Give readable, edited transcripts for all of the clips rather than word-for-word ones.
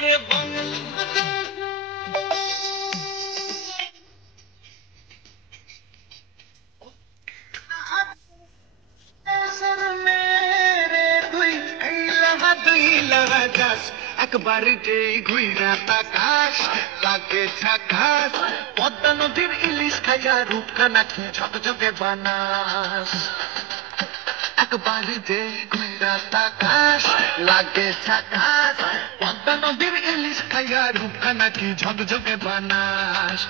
ওরে বঙ্গ একবার যে ঘুইরা তাকাস লাগে ঝাকাস পদ্মা নদীর ইলিশ খাইয়া রূপখানা কি ঝকঝকে বানাস একবার যে ঘুইরা তাকাস লাগে ঝাকাস পদ্মা নদীর ইলিশ খাইয়া রূপখানা কি ঝকঝকে বানাস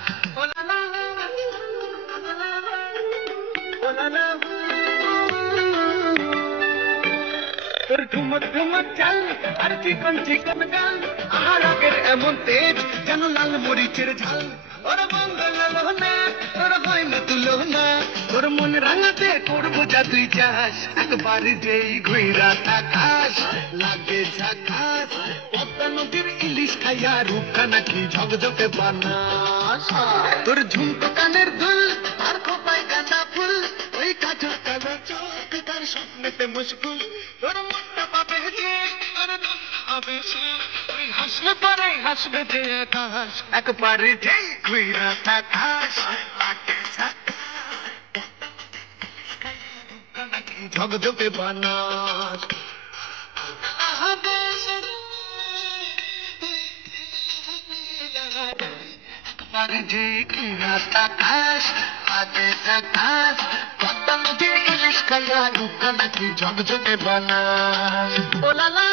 তোর ঝুমক ঝুমক চাল আর চিকন চিকন গাল আহার আগের এমন তেজ যেন লাল মরিচের ঝাল ওর বঙ্গল না তোর হয় না তুলো না তোর মন রাঙাতে করবো যা তুই চাস একবার যেই ঘুইরা তাকাস লাগে ঝাকাস পদ্মা নদীর ইলিশ খাইয়া রূপখানা কি ঝকঝকে বানাস তোর ঝুমকো কানের দুল আর খোপায় গাঁদা ফুল ওই কাজল কালো চোখ তার স্বপ্নেতে মুশকুল তোর মনটা পাবে যে তোর হবে সে তুই হাসলে পারে হাসবে যে আকাশ একবারে যেই ঘুইরা তাকাস লাগে ঝকঝকে বানাস একবারে যেই ঘুইরা তাকাস লাগে ঝাকাস পদ্মা নদীর ইলিশ খাইয়া রূপখানা কি ঝকঝকে বানাস ও লা লা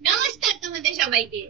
নমস্কার তোমাদের সবাইকে।